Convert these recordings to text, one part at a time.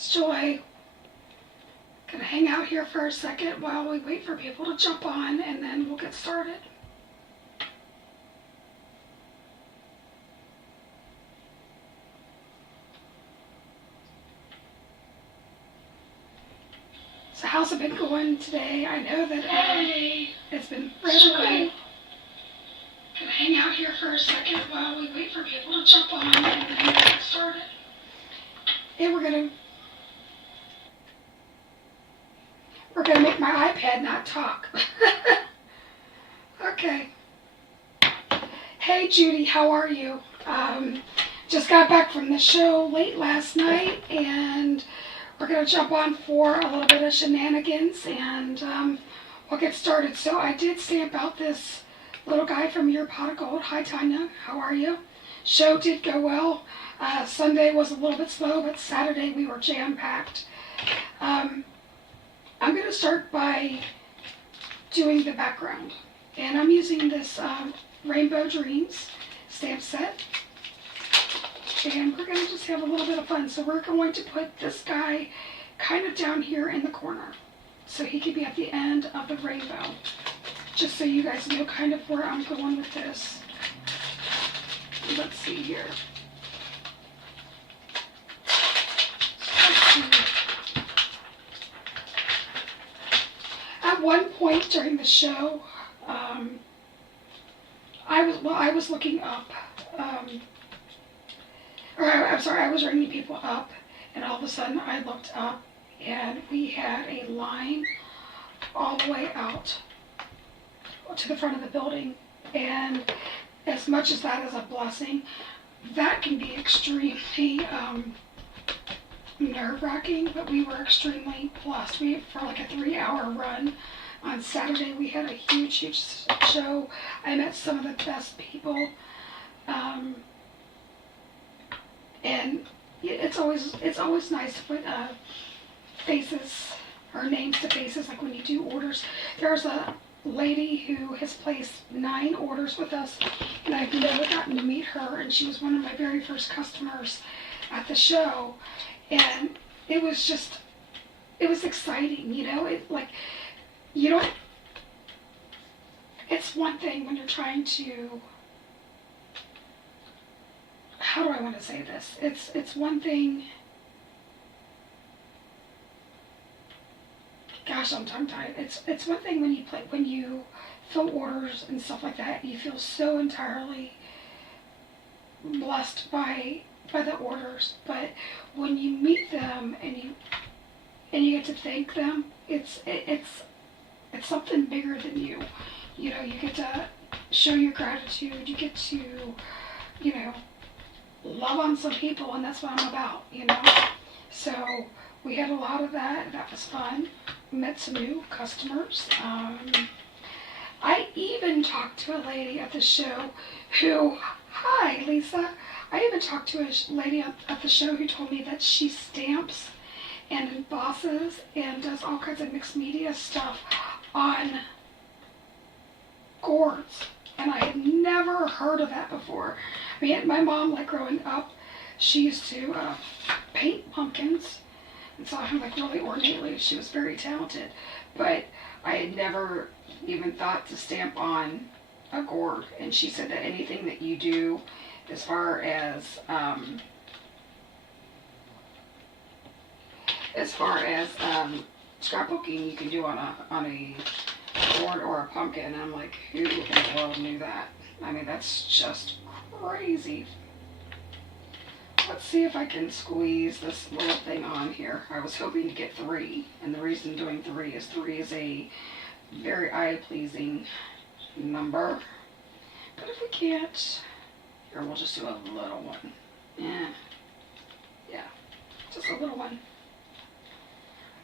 It's Joy. Gonna hang out here for a second while we wait for people to jump on, and then we'll get started. So how's it been going today? I know that it's been really cool. Gonna hang out here for a second while we wait for people to jump on, and then we'll get started. And we're gonna make my iPad not talk. Okay. Hey Judy, how are you? Just got back from the show late last night, and we're gonna jump on for a little bit of shenanigans, and we'll get started. So I did stamp out this little guy from Your Pot of Gold. Hi Tanya, how are you? Show did go well. Sunday was a little bit slow, but Saturday we were jam-packed. I'm going to start by doing the background. And I'm using this Rainbow Dreams stamp set. And we're going to just have a little bit of fun. So we're going to put this guy kind of down here in the corner, so he could be at the end of the rainbow. Just so you guys know kind of where I'm going with this. Let's see here. At one point during the show, I was looking up, I was ringing people up, and all of a sudden I looked up, and we had a line all the way out to the front of the building. And as much as that is a blessing, that can be extremely nerve-wracking, but we were extremely blessed. For like a 3-hour run on Saturday, we had a huge show. I met some of the best people, and it's always nice to put faces or names to faces, like when you do orders. There's a lady who has placed 9 orders with us, and I've never gotten to meet her, and she was one of my very first customers at the show. And it was exciting, you know. It's one thing when you're trying to, how do I want to say this? It's one thing, gosh, I'm tongue-tied. It's one thing when you fill orders and stuff like that, you feel so entirely blessed by the orders, but when you meet them and you get to thank them, it's something bigger than you. You know, you get to show your gratitude. You get to, you know, love on some people, and that's what I'm about, you know. So we had a lot of that. That was fun. Met some new customers. I even talked to a lady at the show who, hi Lisa. I even talked to a lady at the show who told me that she stamps and embosses and does all kinds of mixed media stuff on gourds. And I had never heard of that before. I mean, my mom, like growing up, she used to paint pumpkins, and saw her like really ornately. She was very talented. But I had never even thought to stamp on a gourd. And she said that anything that you do as far as scrapbooking, you can do on a gourd or a pumpkin. And I'm like, who in the world knew that? I mean, that's just crazy. Let's see if I can squeeze this little thing on here. I was hoping to get 3, and the reason doing 3 is a very eye-pleasing number. But if we can't, here, we'll just do a little one. Yeah, just a little one.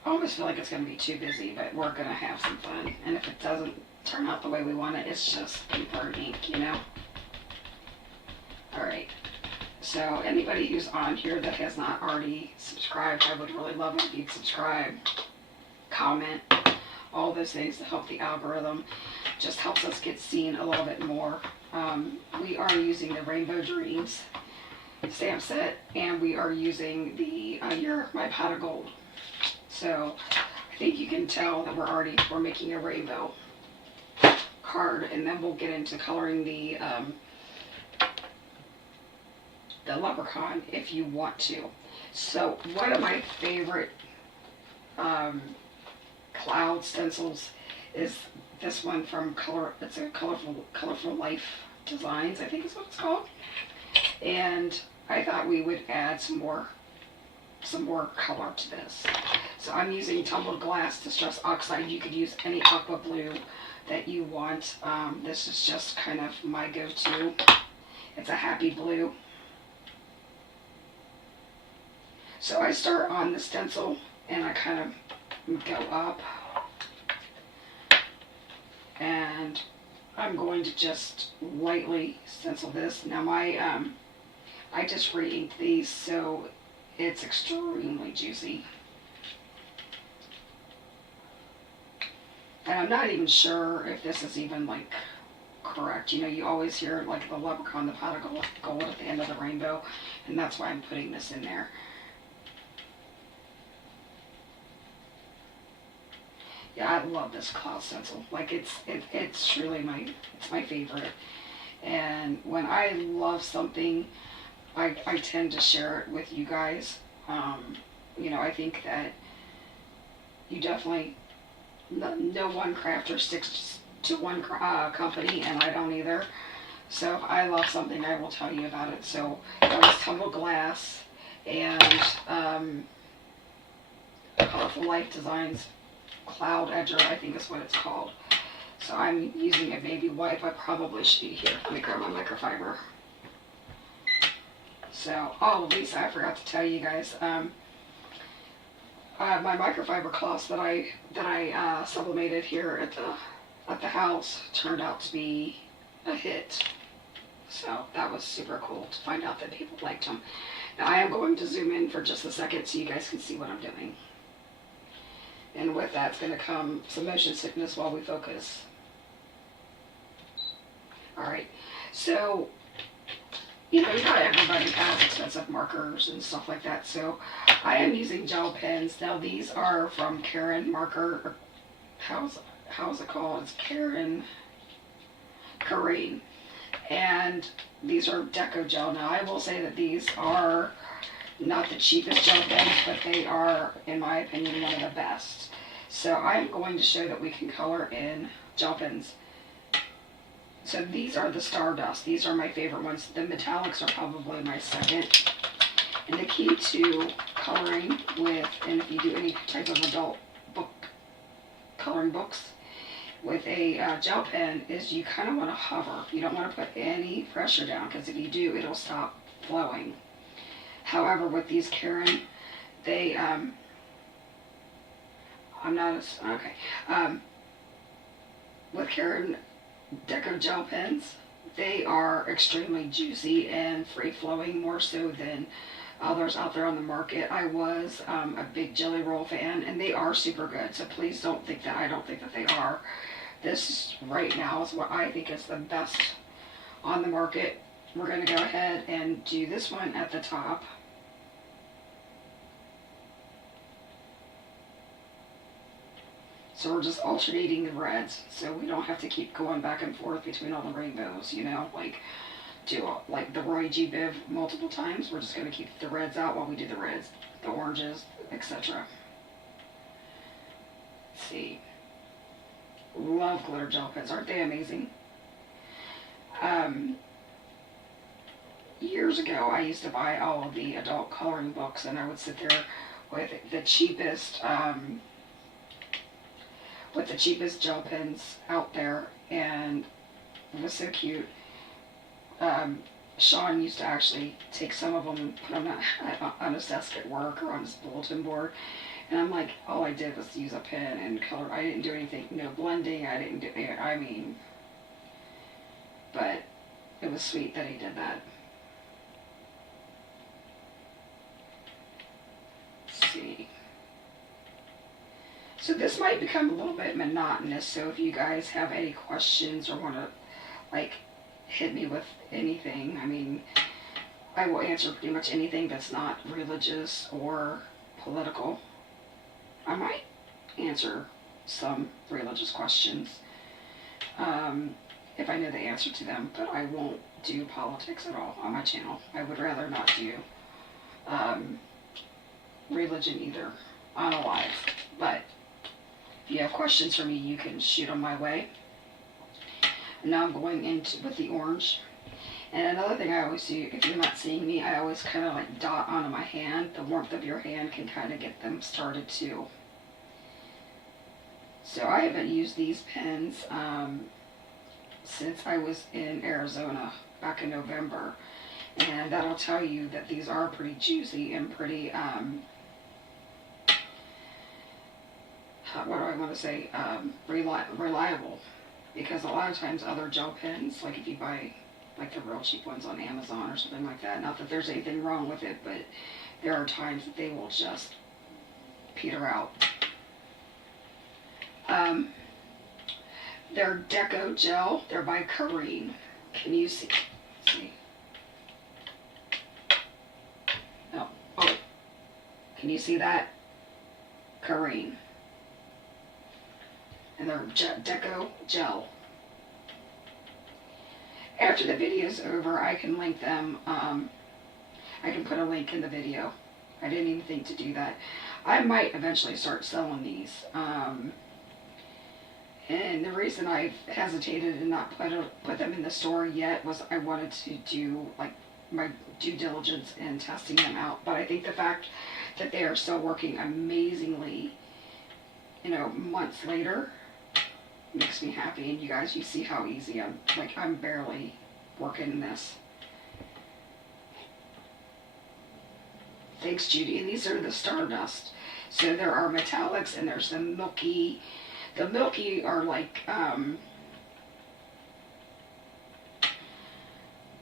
I almost feel like it's going to be too busy, but we're going to have some fun. And if it doesn't turn out the way we want it, it's just paper and ink, you know? Alright, so anybody who's on here that has not already subscribed, I would really love it if you'd subscribe, comment, all those things to help the algorithm. Just helps us get seen a little bit more. We are using the Rainbow Dreams stamp set, and we are using the You're My Pot of Gold. So I think you can tell that we're making a rainbow card, and then we'll get into coloring the leprechaun if you want to. So one of my favorite cloud stencils is this one from it's a Colorful Life Designs, I think is what it's called. And I thought we would add some more color to this. So I'm using tumbled glass distress oxide. You could use any aqua blue that you want. This is just kind of my go-to. It's a happy blue. So I start on the stencil and I kind of go up, and I'm going to just lightly stencil this. Now I just re-inked these, so it's extremely juicy. And I'm not even sure if this is even like correct. You know, you always hear like the leprechaun, the pot of gold at the end of the rainbow, and that's why I'm putting this in there. Yeah, I love this cloud stencil. Like it's truly my favorite. And when I love something, I tend to share it with you guys. You know, I think that you definitely, no one crafter sticks to one company, and I don't either. So if I love something, I will tell you about it. So that was tumbled glass and Colorful Life Designs Cloud Edger, I think is what it's called. So I'm using a baby wipe. I probably should, here, let me grab my microfiber. So, oh, Lisa, I forgot to tell you guys, my microfiber cloths that I sublimated here at the house turned out to be a hit. So that was super cool to find out that people liked them. Now I am going to zoom in for just a second so you guys can see what I'm doing. And with that's going to come some motion sickness while we focus. Alright, so, you know, not everybody has expensive markers and stuff like that, so I am using gel pens. Now these are from Karen Marker, or how's it called? It's Karen Kareen. And these are Deco Gel. Now I will say that these are not the cheapest gel pens, but they are, in my opinion, one of the best. So I'm going to show that we can color in gel pens. So these are the Stardust. These are my favorite ones. The metallics are probably my second. And the key to coloring with, and if you do any type of adult book, coloring books, with a gel pen, is you kind of want to hover. You don't want to put any pressure down, because if you do, it'll stop flowing. However, with these Karen, they, with Karen Deco Gel pens, they are extremely juicy and free-flowing, more so than others out there on the market. I was a big Jelly Roll fan, and they are super good, so please don't think that I don't think that they are. This right now is what I think is the best on the market. We're going to go ahead and do this one at the top. So we're just alternating the reds, so we don't have to keep going back and forth between all the rainbows, you know, like do like the Roy G. Biv multiple times. We're just going to keep the reds out while we do the reds, the oranges, etc. Let's see. Love glitter gel pens. Aren't they amazing? Years ago, I used to buy all of the adult coloring books, and I would sit there with the cheapest gel pens out there, and it was so cute. Sean used to actually take some of them and put them on his desk at work or on his bulletin board, and I'm like, all I did was use a pen and color. I didn't do anything, no blending, I didn't do, I mean, but it was sweet that he did that. Let's see. So this might become a little bit monotonous, so if you guys have any questions or want to, like, hit me with anything, I mean, I will answer pretty much anything that's not religious or political. I might answer some religious questions if I know the answer to them, but I won't do politics at all on my channel. I would rather not do religion either on a live. But if you have questions for me, you can shoot them my way. And now I'm going into with the orange. And another thing I always do, if you're not seeing me, I always kind of like dot onto my hand. The warmth of your hand can kind of get them started too. So I haven't used these pens since I was in Arizona back in November. And that'll tell you that these are pretty juicy and pretty, what do I want to say, reliable. Because a lot of times other gel pens, like if you buy like the real cheap ones on Amazon or something like that, not that there's anything wrong with it, but there are times that they will just peter out. They're Deco Gel. They're by Kareen. Can you see? No. Oh. Can you see that? Kareen. And they're Deco Gel. After the video's over, I can link them. I can put a link in the video. I didn't even think to do that. I might eventually start selling these. And the reason I've hesitated and not put them in the store yet was I wanted to do like my due diligence in testing them out. But I think the fact that they are still working amazingly, you know, months later, makes me happy. And you guys, you see how easy I'm barely working this. Thanks, Judy. And these are the Stardust. So there are metallics and there's the milky. The milky are like,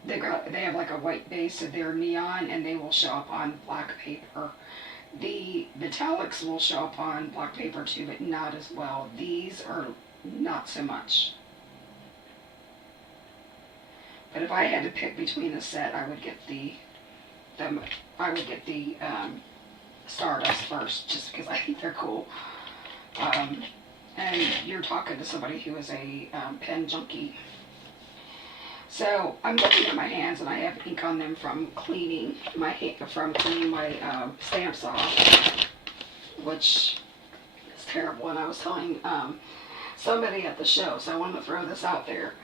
they have like a white base, so they're neon and they will show up on black paper. The metallics will show up on black paper too, but not as well. These are not so much. But if I had to pick between the set, I would get the Stardust first, just because I think they're cool. And you're talking to somebody who is a pen junkie. So I'm looking at my hands, and I have ink on them from cleaning my stamps off, which is terrible. And I was telling somebody at the show, so I wanted to throw this out there.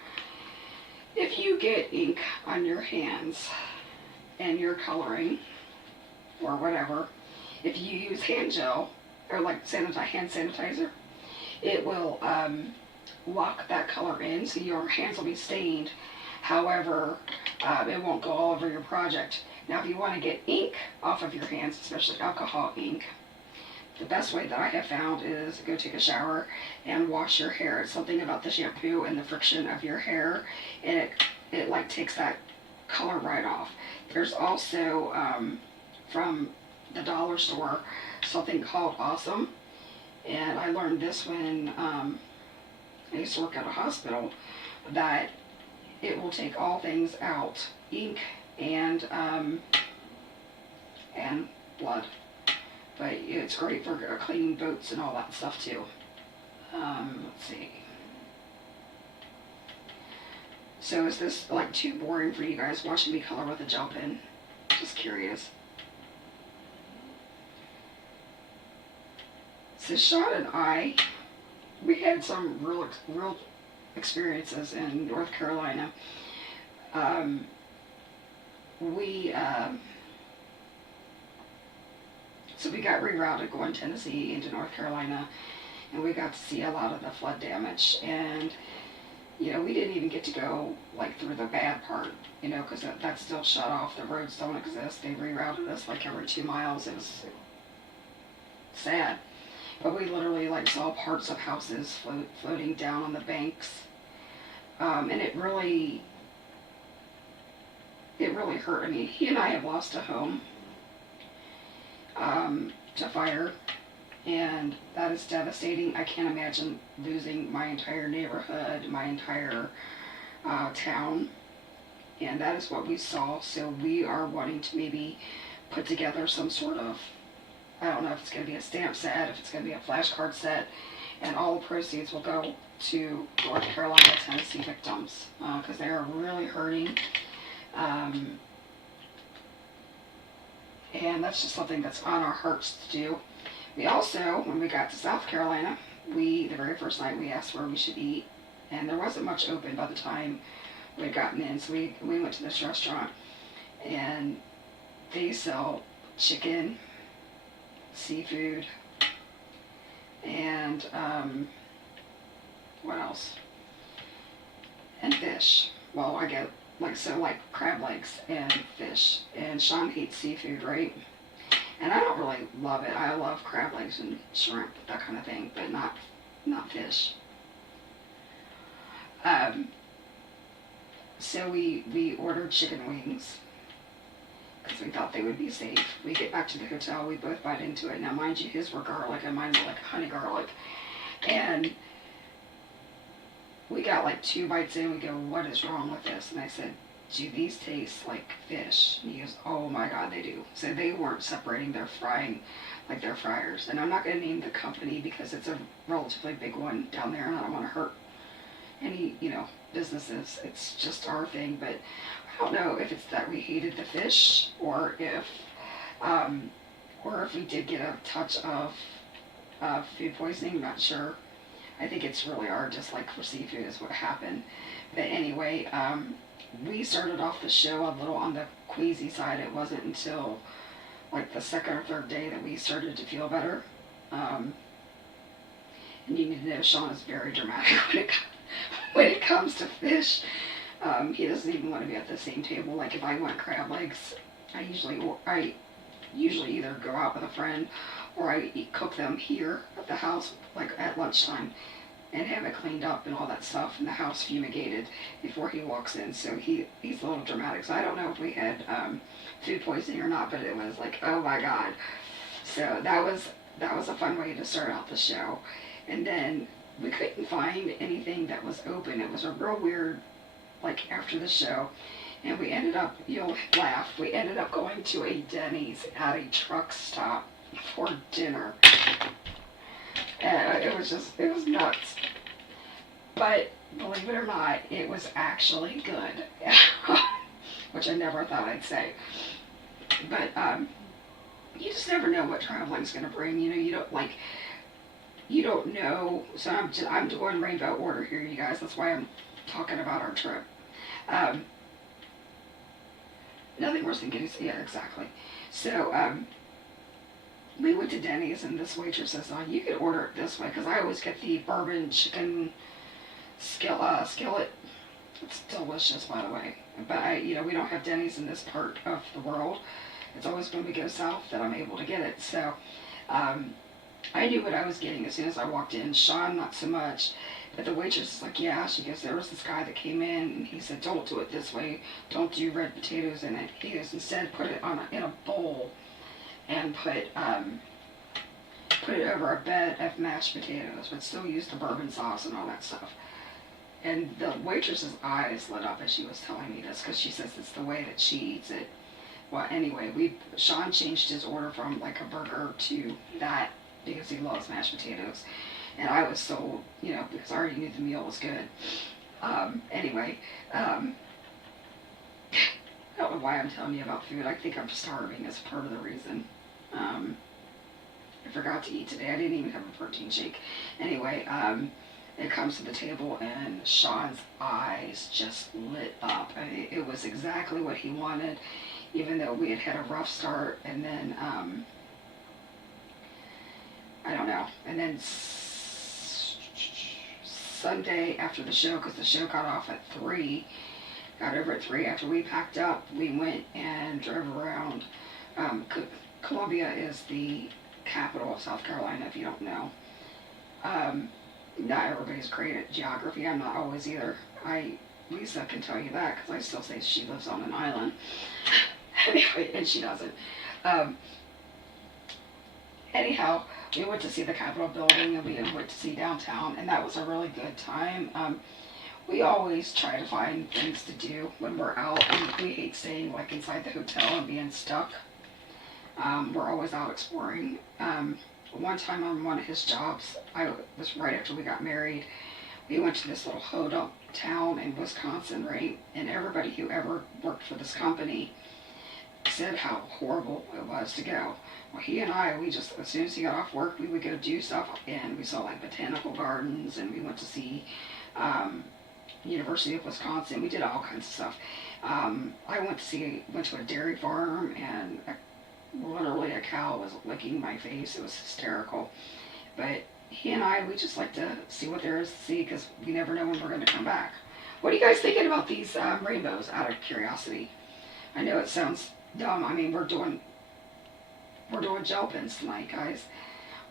If you get ink on your hands and you're coloring or whatever, if you use hand gel or like hand sanitizer, it will lock that color in, so your hands will be stained. However, it won't go all over your project. Now, if you want to get ink off of your hands, especially alcohol ink, the best way that I have found is go take a shower and wash your hair. It's something about the shampoo and the friction of your hair, and it like takes that color right off. There's also from the dollar store something called Awesome. And I learned this when I used to work at a hospital, that it will take all things out, ink and blood. But it's great for cleaning boats and all that stuff too. Let's see. So is this like too boring for you guys watching me color with a gel pen? Just curious. So Sean and I, we had some real experiences in North Carolina. So we got rerouted going Tennessee into North Carolina, and we got to see a lot of the flood damage. And you know, we didn't even get to go like through the bad part, you know, because that's still shut off. The roads don't exist. They rerouted us like every 2 miles. It was sad. But we literally like saw parts of houses floating down on the banks, and it really hurt. I mean, he and I have lost a home to fire, and that is devastating. I can't imagine losing my entire neighborhood, my entire town. and that is what we saw. So we are wanting to maybe put together some sort of, I don't know if it's going to be a stamp set, if it's going to be a flashcard set, and all the proceeds will go to North Carolina, Tennessee victims, because they are really hurting. And that's just something that's on our hearts to do. We also, when we got to South Carolina, the very first night we asked where we should eat, and there wasn't much open by the time we had gotten in, so we went to this restaurant, and they sell chicken, seafood, and what else? And fish. Well, I get like crab legs and fish. And Sean hates seafood, right? And I don't really love it. I love crab legs and shrimp, that kind of thing, but not fish. So we ordered chicken wings because we thought they would be safe. We get back to the hotel, we both bite into it. Now, mind you, his were garlic and mine were like honey garlic. And we got like 2 bites in, we go, what is wrong with this? And I said, do these taste like fish? And he goes, oh my God, they do. So they weren't separating their frying like their fryers. And I'm not going to name the company because it's a relatively big one down there and I don't want to hurt any, businesses. It's just our thing. But I don't know if it's that we hated the fish or if we did get a touch of food poisoning. I'm not sure. I think it's really our dislike for seafood is what happened. But anyway, we started off the show a little on the queasy side. It wasn't until like the second or third day that we started to feel better. And you need to know Sean is very dramatic when it comes to fish. He doesn't even want to be at the same table. Like if I want crab legs, I usually either go out with a friend or I cook them here at the house, like at lunchtime, and have it cleaned up and all that stuff, and the house fumigated before he walks in. So he's a little dramatic. So I don't know if we had food poisoning or not, but it was like, oh my God. So that was a fun way to start out the show. And then we couldn't find anything that was open. It was a real weird, like after the show. And we ended up, you'll laugh, we ended up going to a Denny's at a truck stop for dinner. It was nuts. But believe it or not, it was actually good. Which I never thought I'd say. But you just never know what traveling's going to bring. You don't know. So I'm doing rainbow order here, you guys. That's why I'm talking about our trip. Nothing worse than getting, yeah, exactly. So, we went to Denny's and this waitress says, oh, you could order it this way, because I always get the bourbon chicken skillet. It's delicious, by the way. But we don't have Denny's in this part of the world. It's always when we go south that I'm able to get it. So, I knew what I was getting as soon as I walked in. Sean, not so much. But the waitress is like, yeah. She goes, there was this guy that came in and he said, don't do it this way. Don't do red potatoes in it. He goes, instead put it in a bowl and put it over a bed of mashed potatoes, but still use the bourbon sauce and all that stuff. And the waitress's eyes lit up as she was telling me this because she says it's the way that she eats it. Well, anyway, Sean changed his order from like a burger to that because he loves mashed potatoes. And I was sold, because I already knew the meal was good. Anyway, I don't know why I'm telling you about food. I think I'm starving as part of the reason. I forgot to eat today. I didn't even have a protein shake. Anyway, it comes to the table and Sean's eyes just lit up. I mean, it was exactly what he wanted, even though we had a rough start. And then, I don't know. And then Sunday after the show, because the show got off at 3, got over at 3. After we packed up, we went and drove around. Columbia is the capital of South Carolina, if you don't know. Not everybody's great at geography. I'm not always either. Lisa can tell you that, because I still say she lives on an island. Anyway, and she doesn't. Anyhow, we went to see the Capitol building and we went to see downtown, and that was a really good time. we always try to find things to do when we're out, and we hate staying like inside the hotel and being stuck. We're always out exploring. One time on one of his jobs, I was right after we got married. We went to this little hodunk town in Wisconsin, right? And everybody who ever worked for this company said how horrible it was to go. Well, he and I, we just, as soon as he got off work, we would go do stuff, and we saw like botanical gardens, and we went to see University of Wisconsin. We did all kinds of stuff. I went to a dairy farm, and literally a cow was licking my face. It was hysterical. But he and I, we just like to see what there is to see, because we never know when we're going to come back. What are you guys thinking about these rainbows, out of curiosity? I know it sounds dumb. I mean, we're doing gel pens tonight, guys.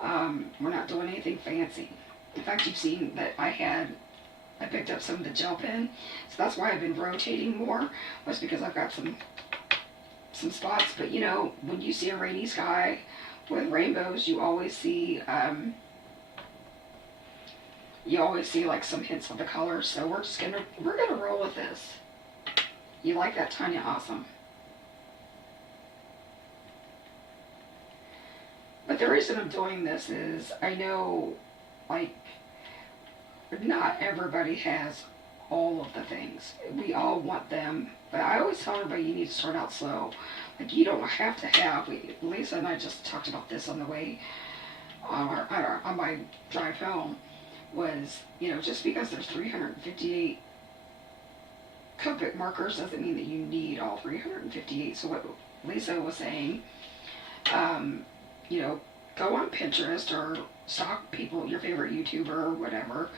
We're not doing anything fancy. In fact, you've seen that I picked up some of the gel pen, so that's why I've been rotating more, was because I've got some spots. But you know, when you see a rainy sky with rainbows, you always see like some hints of the colors. So we're gonna roll with this. You like that, Tanya? Awesome. But the reason I'm doing this is I know, like, not everybody has all of the things. We all want them, but I always tell everybody you need to start out slow. Like, you don't have to have. Lisa and I just talked about this on the way on my drive home. Was, you know, just because there's 358 Copic markers doesn't mean that you need all 358. So what Lisa was saying, you know, go on Pinterest or stalk people, your favorite YouTuber or whatever,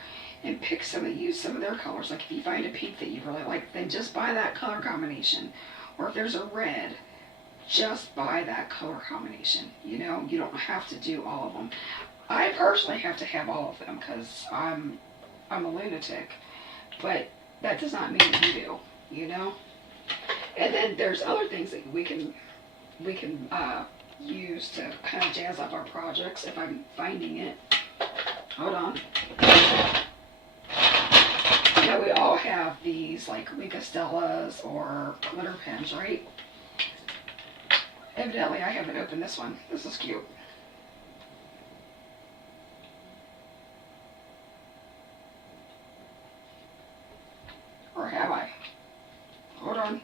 and use some of their colors. Like, if you find a pink that you really like, then just buy that color combination. Or if there's a red, just buy that color combination. You know, you don't have to do all of them. I personally have to have all of them because I'm a lunatic, but that does not mean that you do, you know? And then there's other things that we can use to kind of jazz up our projects if I'm finding it. Hold on. You know, we all have these like Stellas or glitter pens, right? Evidently, I haven't opened this one. This is cute. Or have I? Hold on.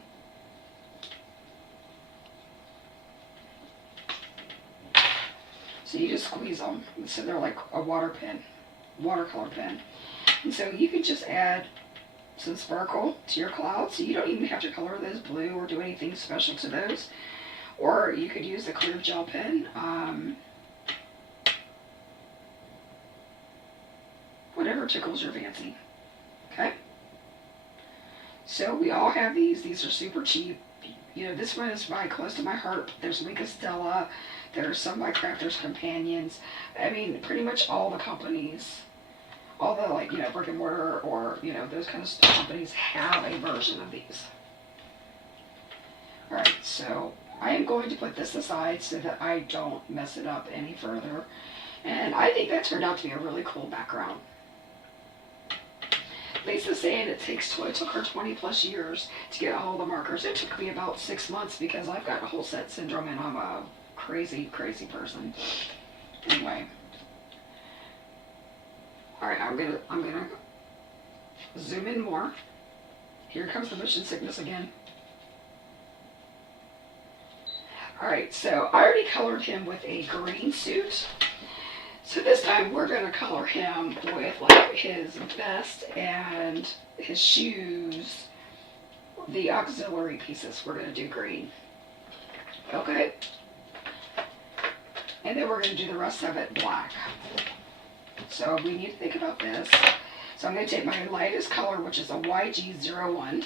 So you just squeeze them. So they're like a watercolor pen. And so you could just add some sparkle to your clouds. So you don't even have to color those blue or do anything special to those. Or you could use the clear gel pen. Whatever tickles your fancy. Okay? So we all have these. These are super cheap. You know, this one is by close to my heart. There's Stella. There's some by Crafters Companions. I mean, pretty much all the companies, all the, like, you know, brick and mortar or, you know, those kind of companies have a version of these. Alright, so I am going to put this aside so that I don't mess it up any further. And I think that turned out to be a really cool background. Lisa's saying it took her 20 plus years to get all the markers. It took me about 6 months because I've got a whole set syndrome and I'm a crazy person. Anyway. Alright, I'm gonna zoom in more. Here comes the motion sickness again. Alright, so I already colored him with a green suit. So this time we're going to color him with like his vest and his shoes, the auxiliary pieces. We're going to do green. Okay? And then we're going to do the rest of it black. So we need to think about this. So I'm going to take my lightest color, which is a YG01.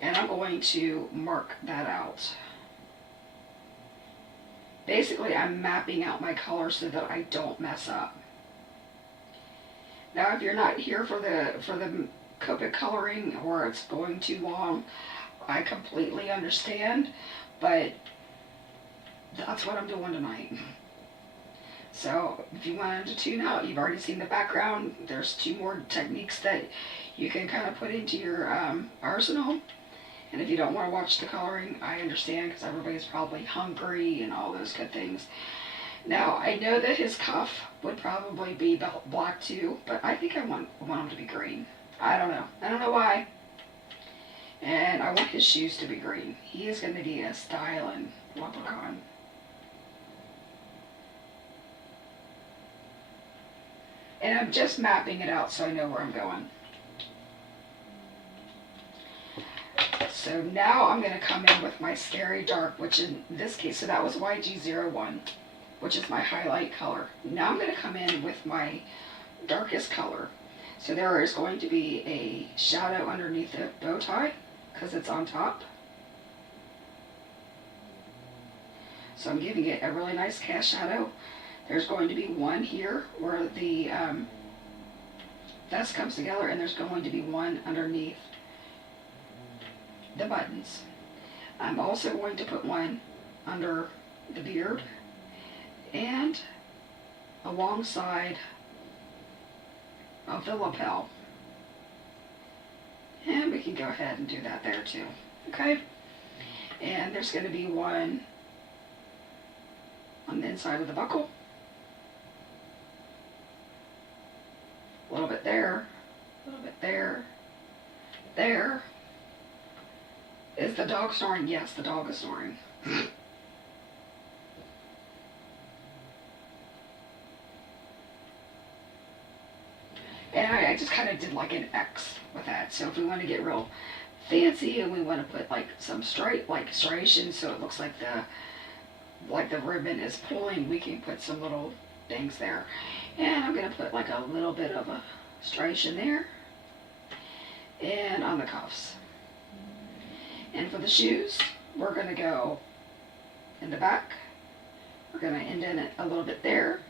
And I'm going to mark that out. Basically, I'm mapping out my color so that I don't mess up. Now, if you're not here for the Copic coloring or it's going too long, I completely understand, but that's what I'm doing tonight. So if you wanted to tune out, you've already seen the background. There's 2 more techniques that you can kind of put into your arsenal. And if you don't want to watch the coloring, I understand, because everybody's probably hungry and all those good things. Now, I know that his cuff would probably be black too, but I think I want him to be green. I don't know. I don't know why. And I want his shoes to be green. He is going to be a styling leprechaun. And I'm just mapping it out so I know where I'm going. So now I'm going to come in with my Scary Dark, which in this case, so that was YG01, which is my highlight color. Now I'm going to come in with my darkest color. So there is going to be a shadow underneath the bow tie, because it's on top. So I'm giving it a really nice cast shadow. There's going to be one here where the vest comes together, and there's going to be one underneath the buttons. I'm also going to put one under the beard and alongside of the lapel. And we can go ahead and do that there too. Okay? And there's going to be one on the inside of the buckle. A little bit there. A little bit there. There. Is the dog snoring? Yes, the dog is snoring. And I just kind of did like an X with that. So if we want to get real fancy and we want to put like some striations so it looks like the ribbon is pulling, we can put some little things there. And I'm going to put like a little bit of a striation there. And on the cuffs. And for the shoes, we're going to go in the back. We're going to indent it a little bit there.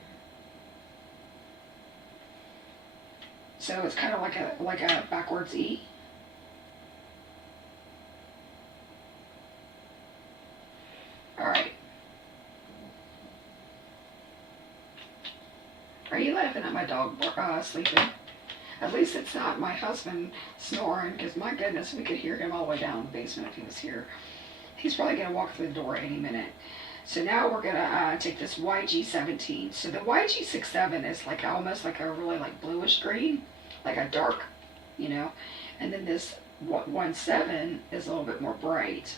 So it's kind of like a backwards E. All right. Are you laughing at my dog sleeping? At least it's not my husband snoring, because my goodness, we could hear him all the way down in the basement if he was here. He's probably going to walk through the door any minute. So now we're going to take this YG17. So the YG67 is like almost like a really like bluish green, like a dark, you know. And then this 17 is a little bit more bright.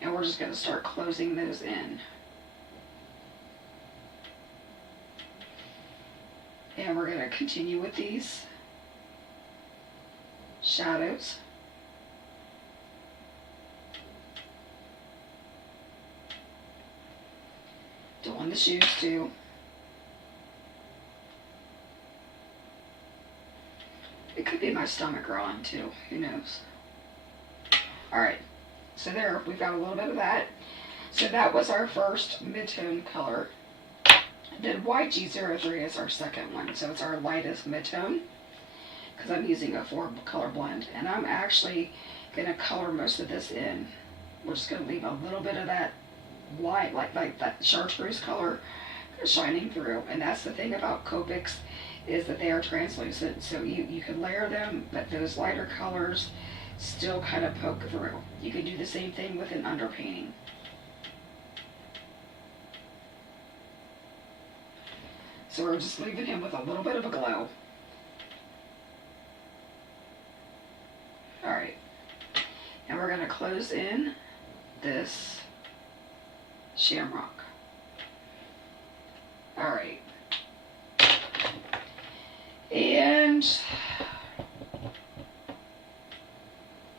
And we're just going to start closing those in. And we're going to continue with these shadows. Doing the shoes too. It could be my stomach growling too, who knows. Alright, so there, we've got a little bit of that. So that was our first mid-tone color. Then YG03 is our second one, so it's our lightest mid-tone, because I'm using a 4-color blend. And I'm actually going to color most of this in. We're just going to leave a little bit of that light, like that chartreuse color shining through. And that's the thing about Copics, is that they are translucent, so you can layer them, but those lighter colors still kind of poke through. You can do the same thing with an underpainting. So we're just leaving him with a little bit of a glow. Alright. And we're going to close in this shamrock. Alright. And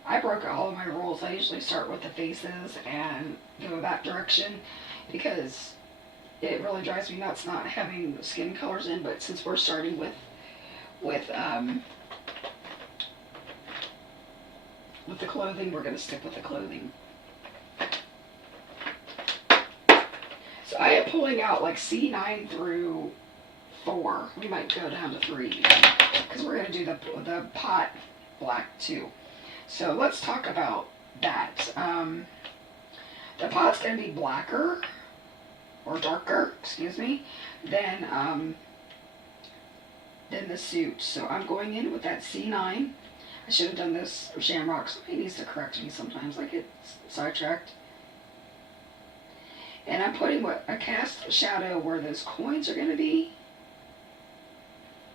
I broke all of my rules. I usually start with the faces and go that direction, because it really drives me nuts not having skin colors in. But since we're starting with the clothing, we're going to stick with the clothing. So I am pulling out like C9 through 4. We might go down to 3, because we're going to do the pot black too. So let's talk about that. The pot's going to be blacker, or darker, excuse me, than the suit. So I'm going in with that C9. I should have done this shamrock. Somebody needs to correct me sometimes. I get sidetracked. And I'm putting a cast shadow where those coins are going to be.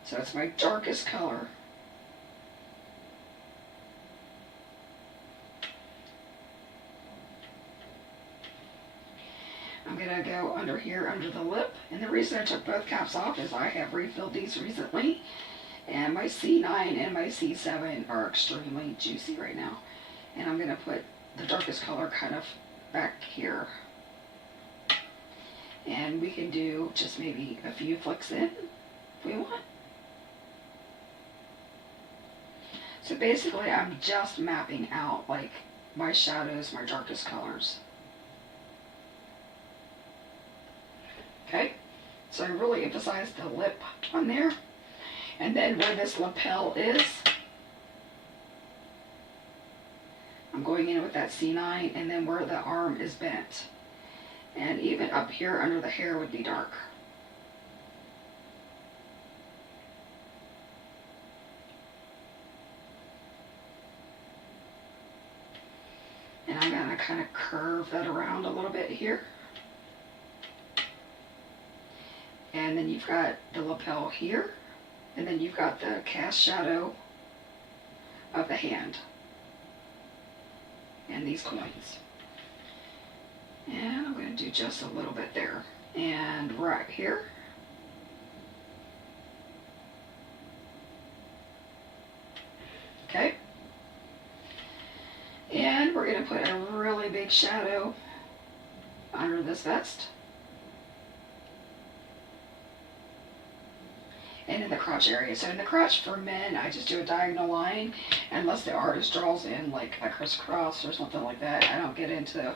So it's my darkest color. I'm going to go under here, under the lip. And the reason I took both caps off is I have refilled these recently. And my C9 and my C7 are extremely juicy right now. And I'm going to put the darkest color kind of back here. And we can do just maybe a few flicks in if we want. So basically I'm just mapping out like my shadows, my darkest colors. Okay, so I really emphasize the lip on there. And then where this lapel is, I'm going in with that C9, and then where the arm is bent. And even up here under the hair would be dark. And I'm going to kind of curve that around a little bit here. And then you've got the lapel here. And then you've got the cast shadow of the hand. And these coins. And I'm going to do just a little bit there. And right here. Okay. And we're going to put a really big shadow under this vest. And in the crotch area. So in the crotch for men, I just do a diagonal line. Unless the artist draws in like a crisscross or something like that. I don't get into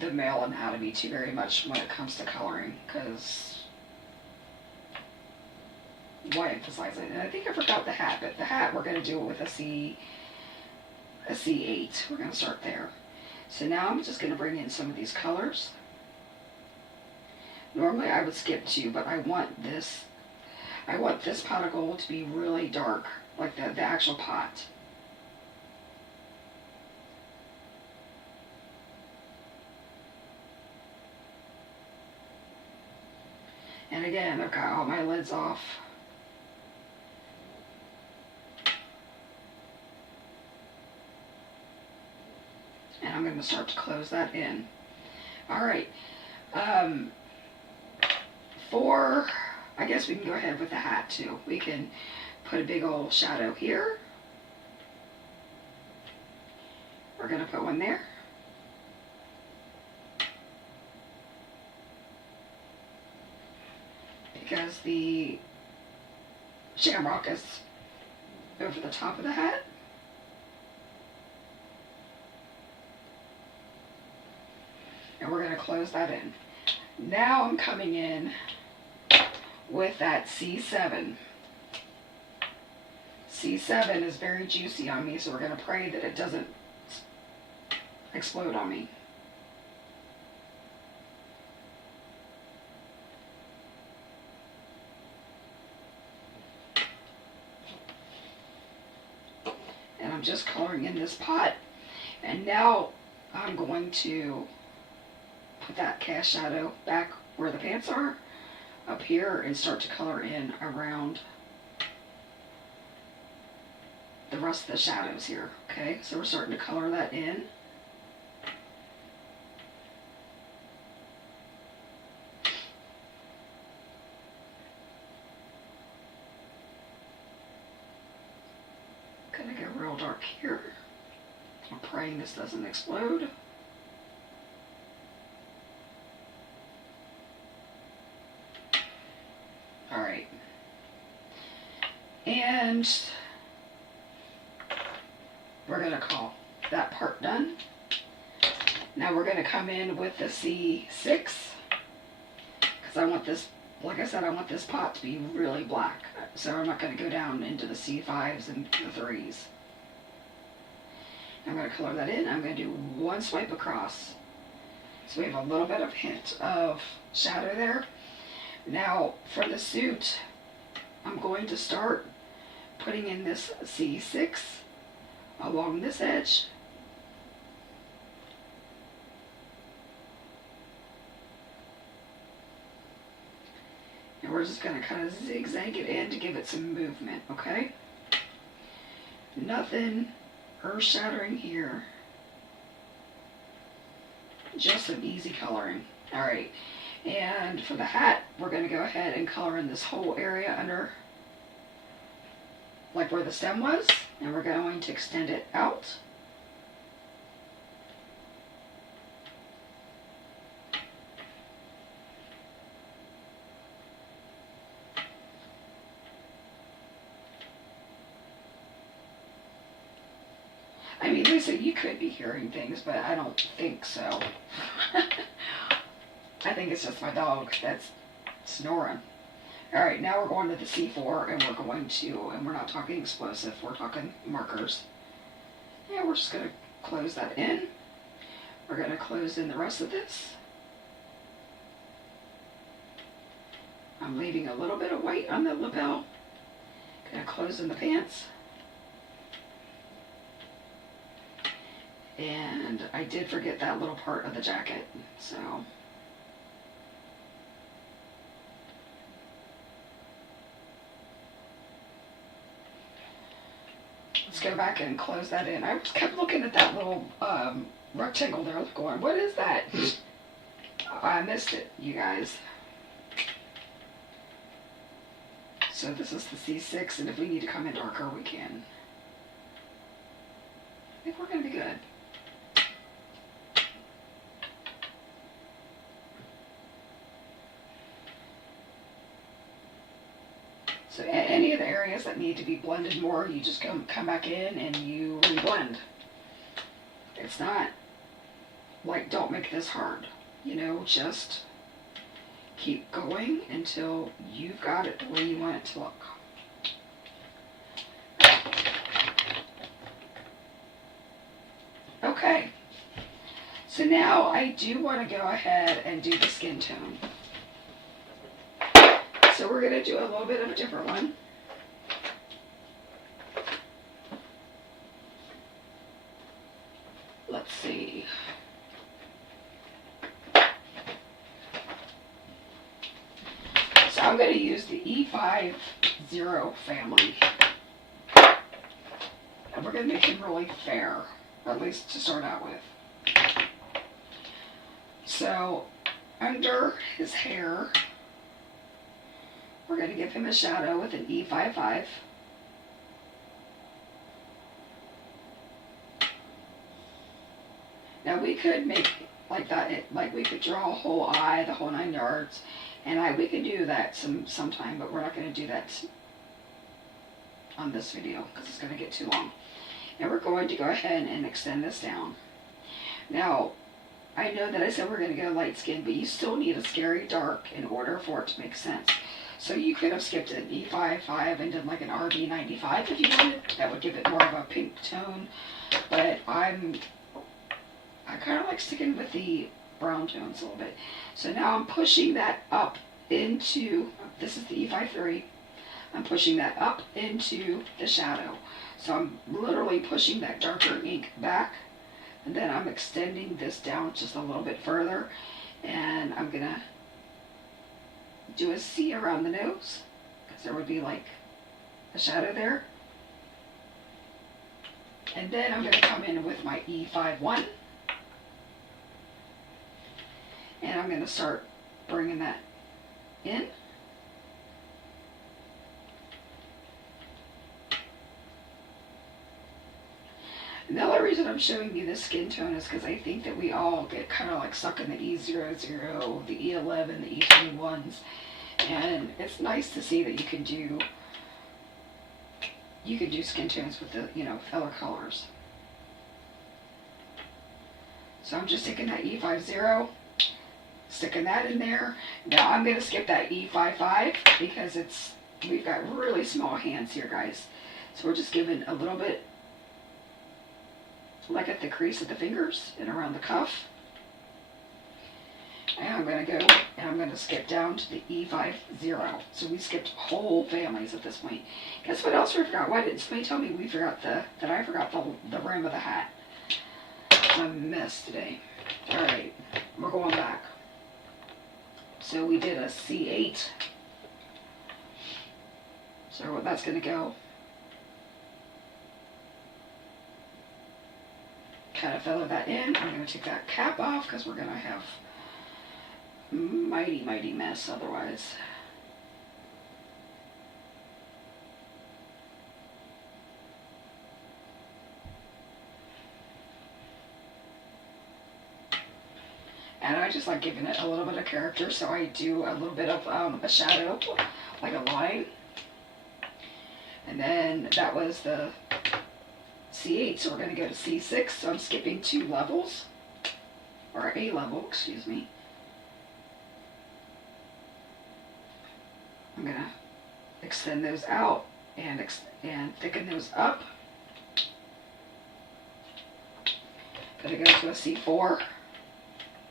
the male anatomy too very much when it comes to coloring, because why emphasize it? And I think I forgot the hat, but the hat we're going to do it with a C8. We're going to start there. So now I'm just going to bring in some of these colors. Normally I would skip 2, but I want this pot of gold to be really dark, like the actual pot. And again, I've got all my lids off. And I'm going to start to close that in. Alright. I guess we can go ahead with the hat too. We can put a big old shadow here. We're going to put one there. Because the shamrock is over the top of the hat. And we're going to close that in. Now I'm coming in with that C7. C7 is very juicy on me, so we're going to pray that it doesn't explode on me. And I'm just coloring in this pot. And now I'm going to put that cast shadow back where the pants are, up here, and start to color in around the rest of the shadows here. Okay, so we're starting to color that in. Gonna get real dark here. I'm praying this doesn't explode. Alright. And we're going to call that part done. Now we're going to come in with the C6. Because I want this, like I said, I want this pot to be really black. So I'm not going to go down into the C5s and the 3s. I'm going to color that in. I'm going to do one swipe across. So we have a little bit of hint of shadow there. Now for the suit, I'm going to start putting in this C6 along this edge. And we're just going to kind of zigzag it in to give it some movement, okay? Nothing earth-shattering here. Just some easy coloring. Alright, and for the hat, we're going to go ahead and color in this whole area under, like where the stem was, and we're going to extend it out. I mean, Lisa, you could be hearing things, but I don't think so. I think it's just my dog that's snoring. Alright, now we're going to the C4, and we're going to, and we're not talking explosive, we're talking markers. And we're just going to close that in. We're going to close in the rest of this. I'm leaving a little bit of white on the lapel. Going to close in the pants. And I did forget that little part of the jacket, so. Let's go back and close that in. I just kept looking at that little rectangle there going, what is that? I missed it, you guys. So this is the C6, and if we need to come in darker, we can. I think we're going to be good. So any of the areas that need to be blended more, you just come back in and you reblend. It's not like, don't make this hard. You know, just keep going until you've got it the way you want it to look. Okay. So now I do want to go ahead and do the skin tone. So we're going to do a little bit of a different one. Let's see. So I'm going to use the E50 family. And we're going to make him really fair, at least to start out with. So under his hair, we're going to give him a shadow with an E55. Now we could make like that, like we could draw a whole eye, the whole 9 yards, and we could do that sometime, but we're not going to do that on this video because it's going to get too long. And we're going to go ahead and extend this down. Now, I know that I said we're going to go light skin, but you still need a scary dark in order for it to make sense. So you could have skipped an E55 and done like an RB95 if you wanted. That would give it more of a pink tone. But I kind of like sticking with the brown tones a little bit. So now I'm pushing that up into, this is the E53. I'm pushing that up into the shadow. So I'm literally pushing that darker ink back. And then I'm extending this down just a little bit further. And I'm going to do a C around the nose, because there would be like a shadow there. And then I'm going to come in with my E51. And I'm going to start bringing that in. And the other reason I'm showing you this skin tone is because I think that we all get kind of like stuck in the E00, the E11, the E21s. And it's nice to see that you can do skin tones with the, other colors. So I'm just taking that E50, sticking that in there. Now I'm going to skip that E55 because we've got really small hands here, guys. So we're just giving a little bit like at the crease of the fingers and around the cuff. And I'm going to go and I'm going to skip down to the E50. So we skipped whole families at this point. Guess what else we forgot? Why didn't somebody tell me we forgot that I forgot the rim of the hat? I'm a mess today. Alright, we're going back. So we did a C8. So that's going to go. Kind of feather that in. I'm going to take that cap off because we're going to have mighty mess otherwise. And I just like giving it a little bit of character, so I do a little bit of a shadow, like a line. And then that was the C8, so we're going to go to C6, so I'm skipping 2 levels, or a level, excuse me. I'm going to extend those out and thicken those up. Going to go to a C4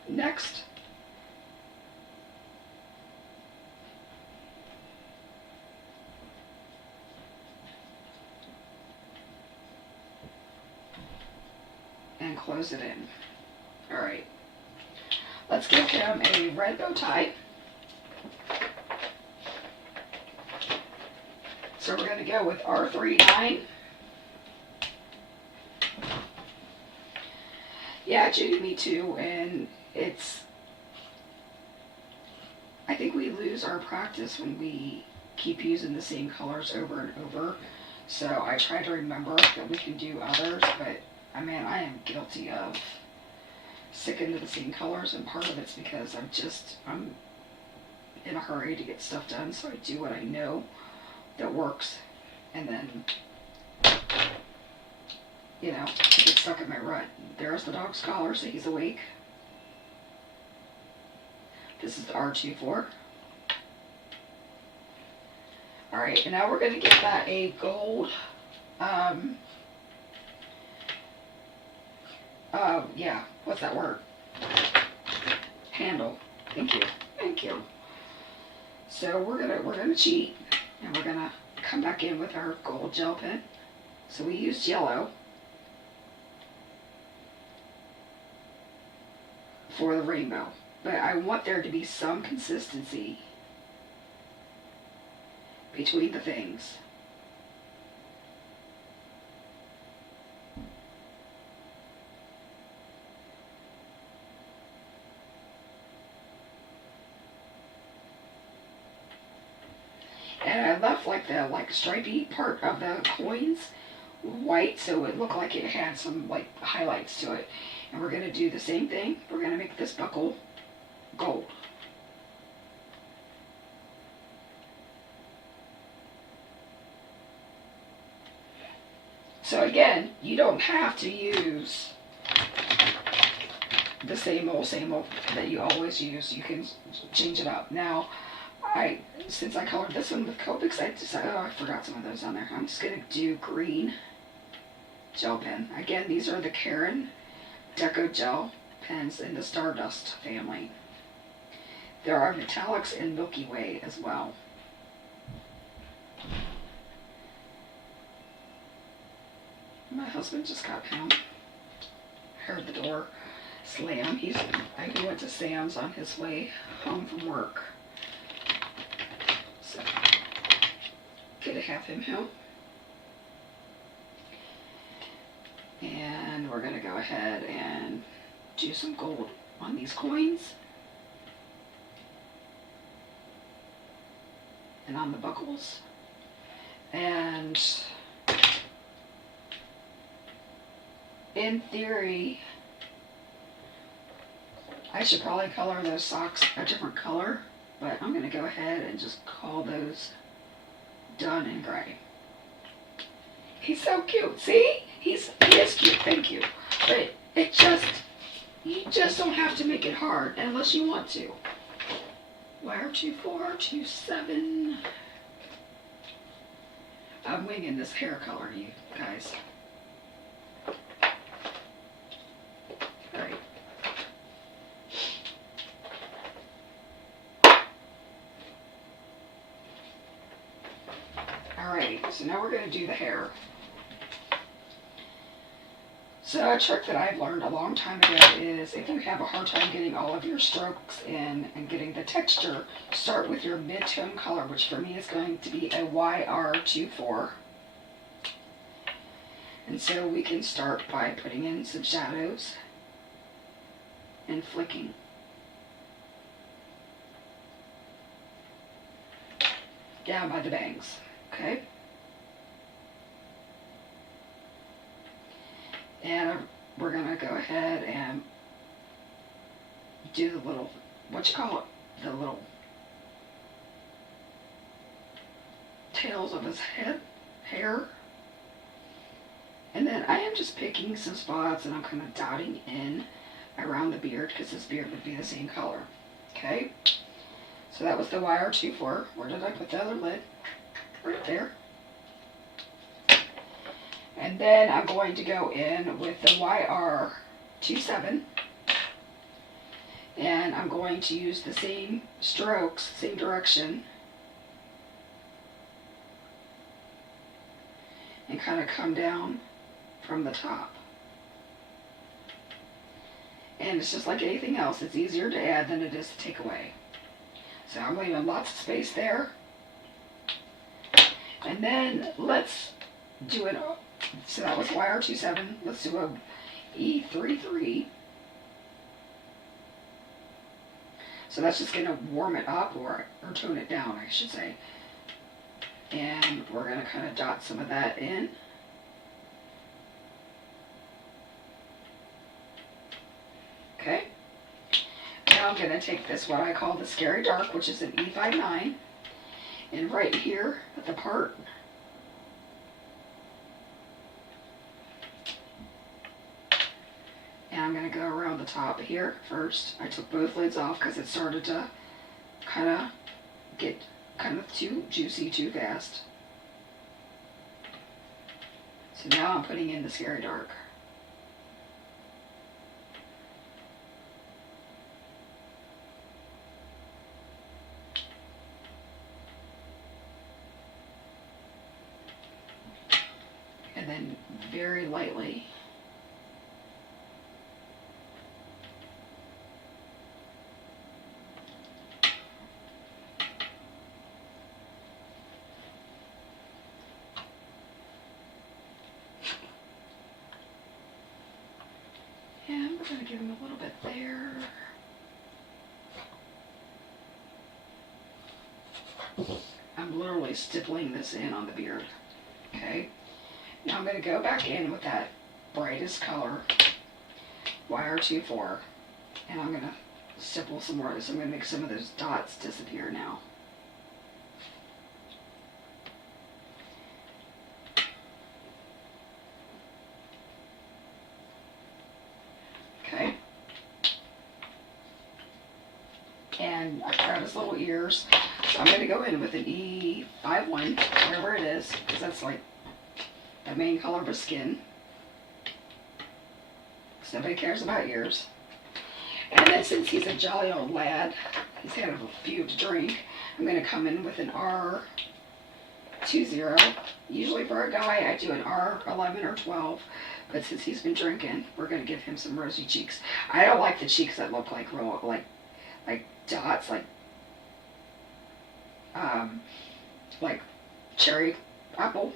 next. And close it in. Alright. Let's give him a red bow tie. So we're going to go with R39. Yeah, Judy, me too. And I think we lose our practice when we keep using the same colors over and over. So I try to remember that we can do others, but I am guilty of sticking to the same colors, and part of it's because I'm in a hurry to get stuff done, so I do what I know that works, and then, you know, I get stuck in my rut. There's the dog's collar, so he's awake. This is the R24. Alright, and now we're going to give that a gold, yeah, what's that word? Handle. Thank you. So we're gonna cheat, and we're gonna come back in with our gold gel pen. So we used yellow for the rainbow, but I want there to be some consistency between the things. And I left like the stripy part of the coins white, so it looked like it had some like highlights to it. And we're going to do the same thing. We're going to make this buckle gold. So again, you don't have to use the same old that you always use. You can change it up. Now, since I colored this one with Copics, I decided, I forgot some of those on there. I'm just going to do green gel pen. Again, these are the Karen Deco Gel pens in the Stardust family. There are metallics in Milky Way as well. My husband just got home. Heard the door slam. He went to Sam's on his way home from work. So, good to have him home. And we're going to go ahead and do some gold on these coins. And on the buckles. And in theory, I should probably color those socks a different color, but I'm going to go ahead and just call those done in gray. He's so cute. See? He is cute. Thank you. But you just don't have to make it hard unless you want to. Wire 24, 27. I'm winging this hair color, you guys. so now we're going to do the hair. So a trick that I've learned a long time ago is if you have a hard time getting all of your strokes in and getting the texture, start with your mid-tone color, which for me is going to be a YR24. And so we can start by putting in some shadows and flicking. Down by the bangs, okay? And we're gonna go ahead and do the little, what you call it, the little tails of his hair. And then I am just picking some spots and I'm kind of dotting in around the beard because his beard would be the same color, okay? So that was the YR24. Where did I put the other lid? Right there. And then I'm going to go in with the YR27. And I'm going to use the same strokes, same direction. And kind of come down from the top. And it's just like anything else. It's easier to add than it is to take away. So I'm leaving lots of space there. And then let's do it. So that was YR27. Let's do a E33. So that's just going to warm it up or tone it down, I should say. And we're going to kind of dot some of that in. Okay. Now I'm going to take this, what I call the Scary Dark, which is an E59, and right here at the part, and I'm going to go around the top here first. I took both lids off because it started to kind of get kind of too juicy too fast. So now I'm putting in the Scary Dark. And then very lightly and we're going to give him a little bit there. I'm literally stippling this in on the beard. Okay. Now I'm going to go back in with that brightest color, YR24, and I'm going to stipple some more of this. I'm going to make some of those dots disappear now. Okay. And I got his little ears, so I'm going to go in with an E51, whatever it is, because that's like the main color of his skin. Because nobody cares about ears. And then since he's a jolly old lad, he's had a few to drink, I'm going to come in with an R20. Usually for a guy I do an R11 or 12, but since he's been drinking, we're going to give him some rosy cheeks. I don't like the cheeks that look like real, like dots, like cherry apple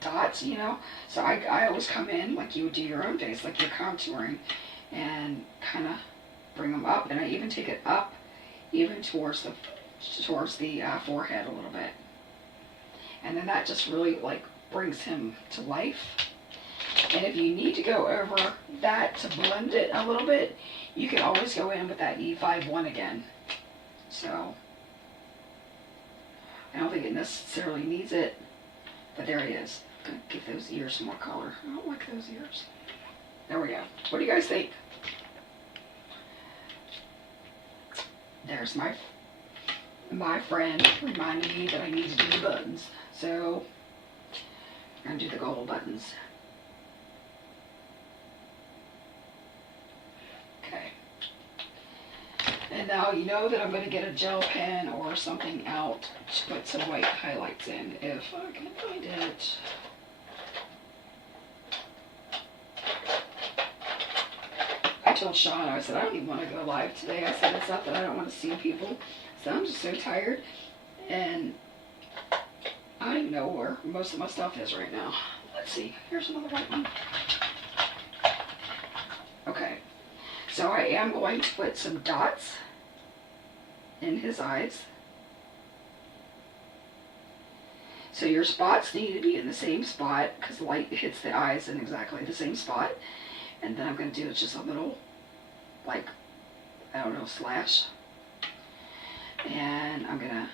dots, you know. So I alwa's come in like you would do your own face, like you're contouring, and kind of bring them up, and I even take it up even towards the forehead a little bit, and then that just really like brings him to life. And if you need to go over that to blend it a little bit, you can always go in with that E51 again. So I don't think it necessarily needs it, but there it is. I'm gonna give those ears some more color. I don't like those ears. There we go. What do you guys think? There's my friend reminding me that I need to do the buttons. So I'm gonna do the gold buttons. And now you know that I'm going to get a gel pen or something out to put some white highlights in if I can find it. I told Sean, I said, I don't even want to go live today. I said, it's not that I don't want to see people. So I'm just so tired. And I don't even know where most of my stuff is right now. Let's see. Here's another white one. Okay. So I am going to put some dots in his eyes. So your spots need to be in the same spot because the light hits the eyes in exactly the same spot. And then I'm going to do just a little, like, I don't know, slash. And I'm going to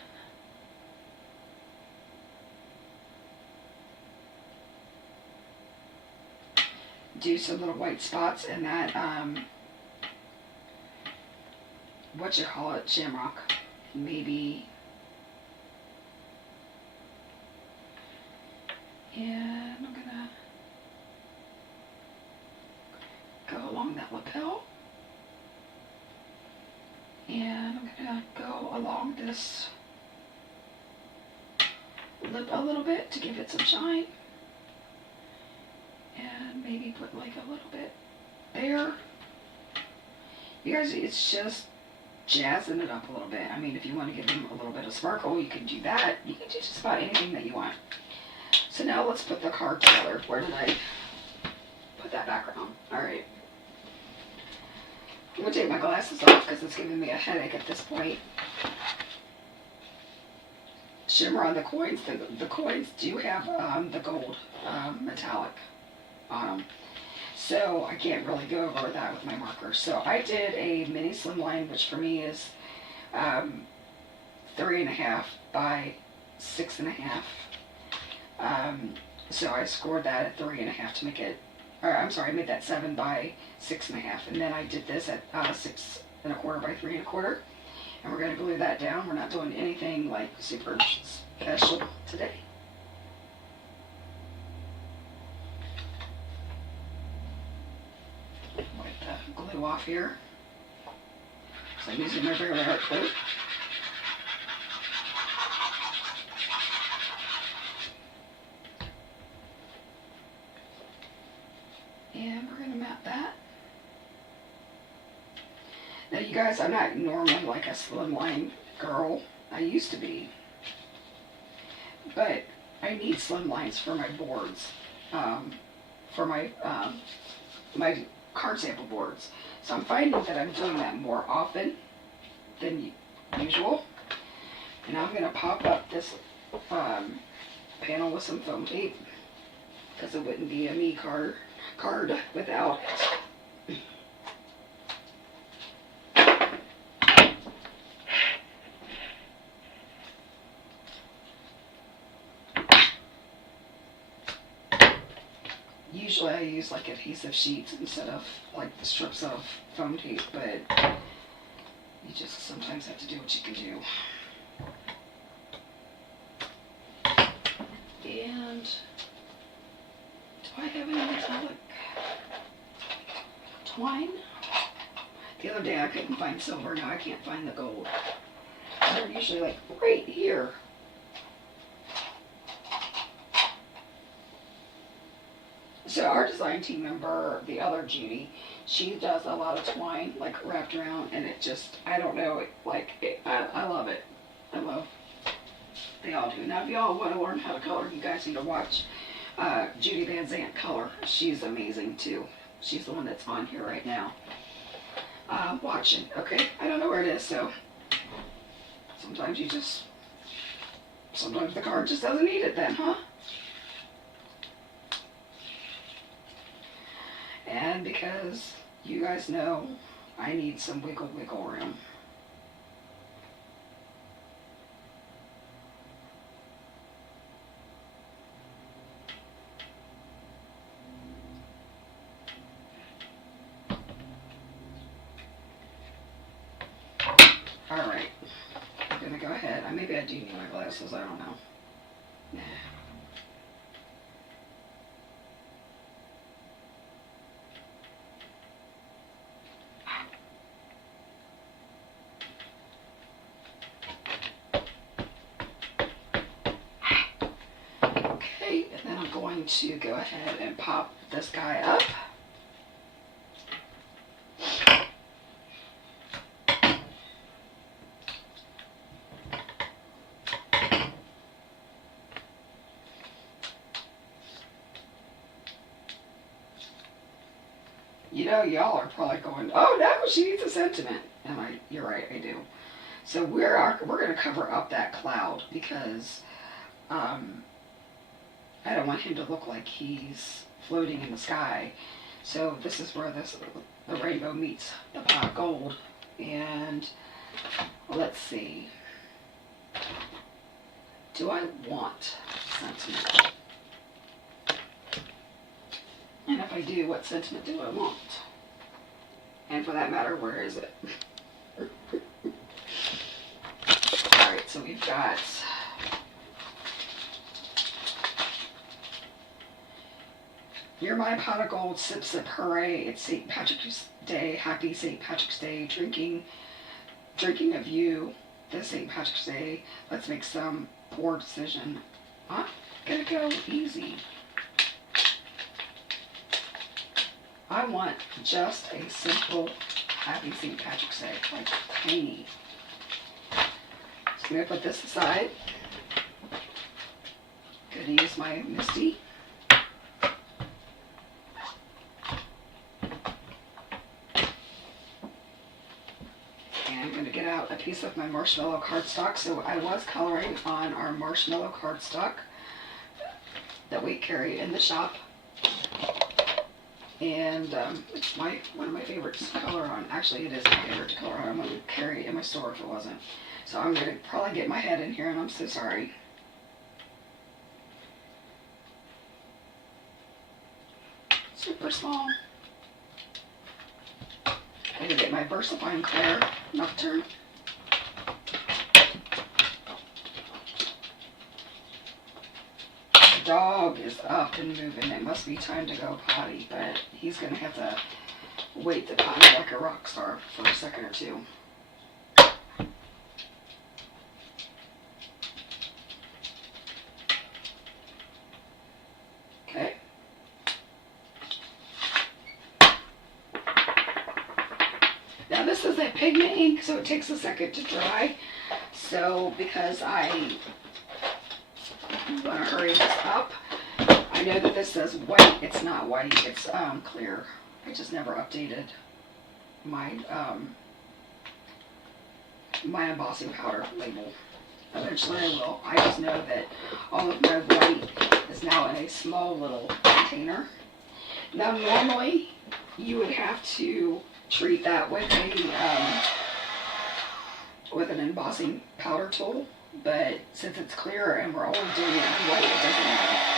do some little white spots in that, what you call it, shamrock. Maybe. And I'm going to go along that lapel, and I'm going to go along this lip a little bit to give it some shine, and maybe put like a little bit there. You guys, it's just jazzing it up a little bit. I mean, if you want to give them a little bit of sparkle, you can do that. You can do just about anything that you want. So now let's put the card together. Where did I put that background? All right. I'm going to take my glasses off because it's giving me a headache at this point. Shimmer on the coins. The coins do have the gold metallic on them. So I can't really go over that with my marker. So I did a mini slimline, which for me is 3.5 by 6.5. So I scored that at 3.5 to make it, or I'm sorry, I made that 7 by 6.5, and then I did this at 6.25 by 3.25, and we're going to glue that down. We're not doing anything like super special today. Wipe the glue off here. So I'm using my very hard glue. And we're going to map that. Now you guys, I'm not normally like a slimline girl. I used to be. But I need slimlines for my boards. For my my card sample boards. So I'm finding that I'm doing that more often than usual. And I'm going to pop up this panel with some foam tape. Because it wouldn't be a me card without it. Usually I use like adhesive sheets instead of like the strips of foam tape, but you just sometimes have to do what you can do. And do I have any metallic twine? The other day I couldn't find silver, now I can't find the gold. They're usually like right here. So our design team member, the other Judy, she does a lot of twine, like wrapped around, and it just, I don't know, I love it. I love, they all do. Now if y'all want to learn how to color, you guys need to watch Judy Van Zandt color. She's amazing too. She's the one that's on here right now. Watching, okay? I don't know where it is, so sometimes sometimes the card just doesn't need it then, huh? And because you guys know I need some wiggle room. Alright, I'm gonna go ahead. Maybe I do need my glasses, I don't know. Nah. Then I'm going to go ahead and pop this guy up. You know, y'all are probably going, oh no, she needs a sentiment. And you're right, I do. So we're going to cover up that cloud because I don't want him to look like he's floating in the sky. So this is where the rainbow meets the pot of gold. And let's see. Do I want sentiment? And if I do, what sentiment do I want? And for that matter, where is it? Alright, so we've got You're my pot of gold, sip sip hooray, it's St. Patrick's Day, happy St. Patrick's Day, drinking of you this St. Patrick's Day, let's make some poor decision. I'm gonna go easy. I want just a simple happy St. Patrick's Day, like tiny. So I'm gonna put this aside. Gonna use my Misty. And I'm gonna get out a piece of my marshmallow cardstock. So I was coloring on our marshmallow cardstock that we carry in the shop. And it's one of my favorites to color on. Actually, it is my favorite to color on. I wouldn't carry it in my store if it wasn't. So I'm going to probably get my head in here, and I'm so sorry. Super small. I'm going to get my VersaFine Clear Nocturne. Dog is up and moving. It must be time to go potty, but he's gonna have to wait to potty like a rock star for a second or two. Okay. Now this is a pigment ink, so it takes a second to dry. So because I want to hurry this up. I know that this says white. It's not white. It's clear. I just never updated my my embossing powder label. Eventually I will. I just know that all of my white is now in a small little container. Now normally you would have to treat that with an embossing powder tool. But since it's clear and we're only doing it in white, it doesn't matter.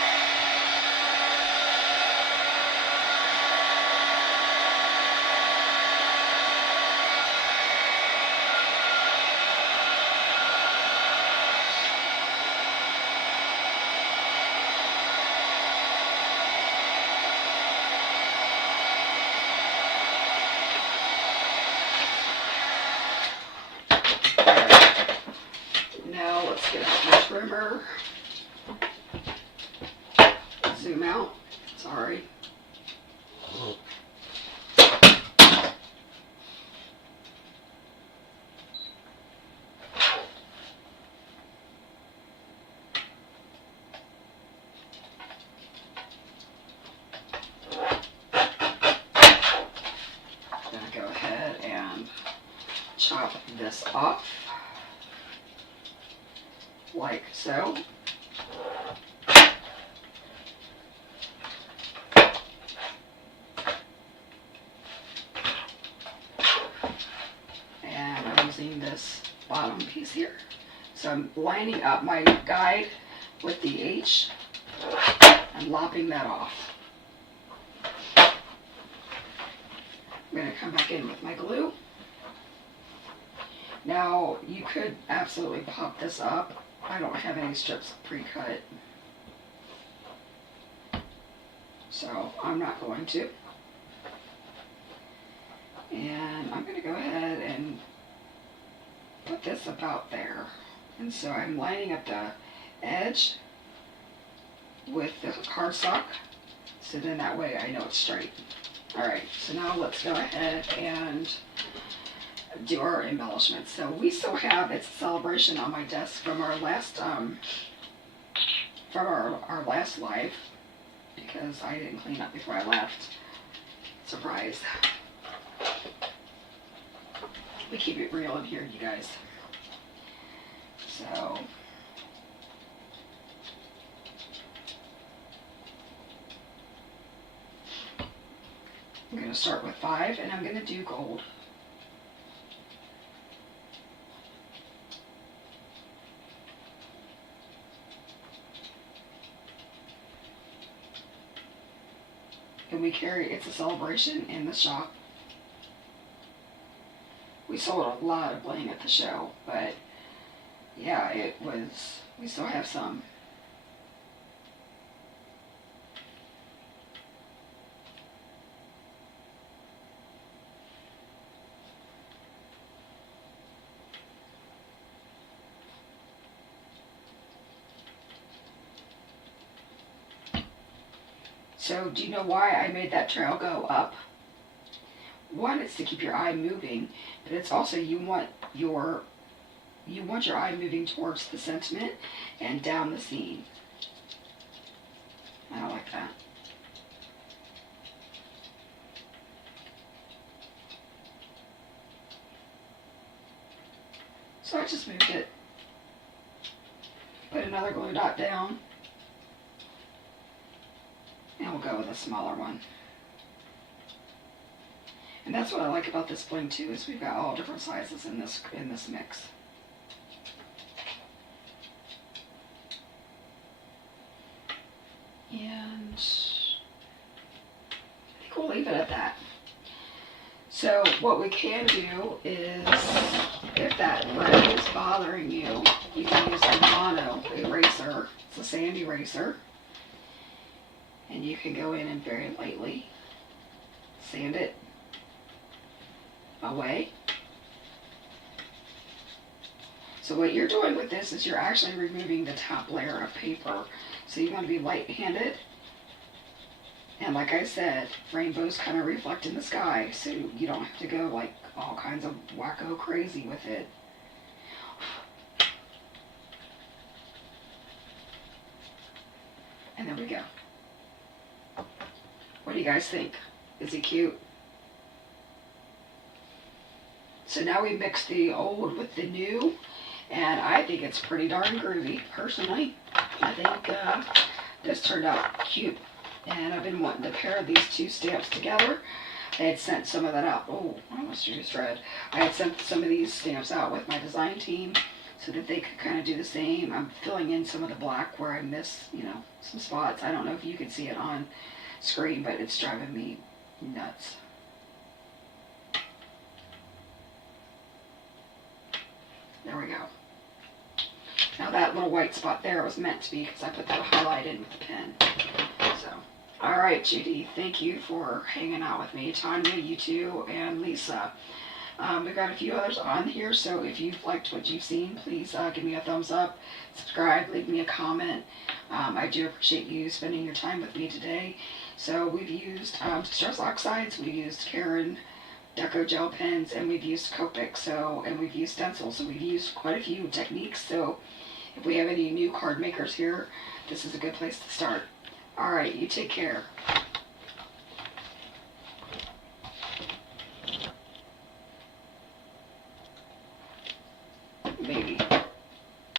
Let's get out the trimmer. Zoom out. Sorry. I'm going to go ahead and chop this off. Like so. And I'm using this bottom piece here. So I'm lining up my guide with the H and lopping that off. I'm going to come back in with my glue. Now you could absolutely pop this up. I don't have any strips pre-cut, so I'm not going to. And I'm going to go ahead and put this about there. And so I'm lining up the edge with the cardstock, so then that way I know it's straight. Alright, so now let's go ahead and do our embellishments. So we still have It's a Celebration on my desk from our last our last live, because I didn't clean up before I left. Surprise. We keep it real in here, you guys. So I'm going to start with 5, and I'm going to do gold. And we carry It's a Celebration in the shop. We sold a lot of bling at the show, but yeah, we still have some. So do you know why I made that trail go up? One, it's to keep your eye moving, but it's also you want your eye moving towards the sentiment and down the scene. I like that. So I just moved it. Put another glue dot down. And we'll go with a smaller one. And that's what I like about this bling too, is we've got all different sizes in this mix. And I think we'll leave it at that. So what we can do is, if that red is bothering you, you can use a mono eraser. It's a sand eraser. And you can go in and very lightly sand it away. So what you're doing with this is you're actually removing the top layer of paper. So you want to be light-handed. And like I said, rainbows kind of reflect in the sky, so you don't have to go like all kinds of wacko crazy with it. And there we go. What do you guys think? Is he cute? So now we mix the old with the new, and I think it's pretty darn groovy, personally. I think this turned out cute, and I've been wanting to pair these two stamps together. I had sent some of that out. Oh, I almost used red. I had sent some of these stamps out with my design team so that they could kind of do the same. I'm filling in some of the black where I miss, some spots. I don't know if you can see it on screen, but it's driving me nuts. There we go. Now that little white spot there was meant to be because I put that highlight in with the pen. So, all right, Judy, thank you for hanging out with me. Tanya, you too, and Lisa. We've got a few others on here, so if you've liked what you've seen, please give me a thumbs up, subscribe, leave me a comment. I do appreciate you spending your time with me today. So we've used Distress Oxides, we've used Karen Deco gel pens, and we've used Copic, and we've used stencils, so we've used quite a few techniques. So if we have any new card makers here, this is a good place to start. All right, you take care.